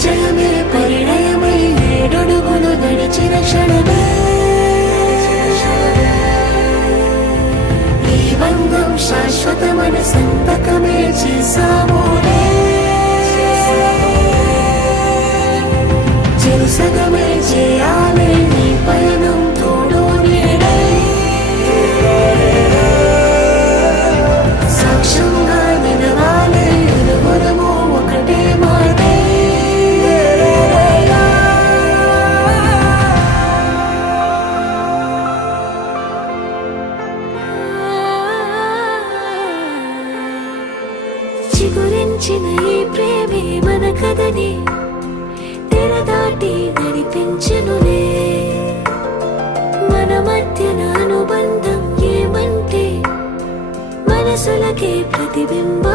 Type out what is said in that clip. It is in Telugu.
పరిచయమే పరిణయమై ఏడడుగులు నడిచిన క్షణమే ఈ బంధం శాశ్వతమన సంతకమే చేసామోనే చెరుసగమే చేయాలి ఈ పయనం తోడు నీడై సాక్ష్యంగా నిలవాలి ఇరువురము ఒకటే మాటే చిగురించిన ఈ ప్రేమే మన కథని తెరదాటి నడిపించునులే మన మధ్యన అనుబంధం ఏమంటే మనసులకే ప్రతిబింబ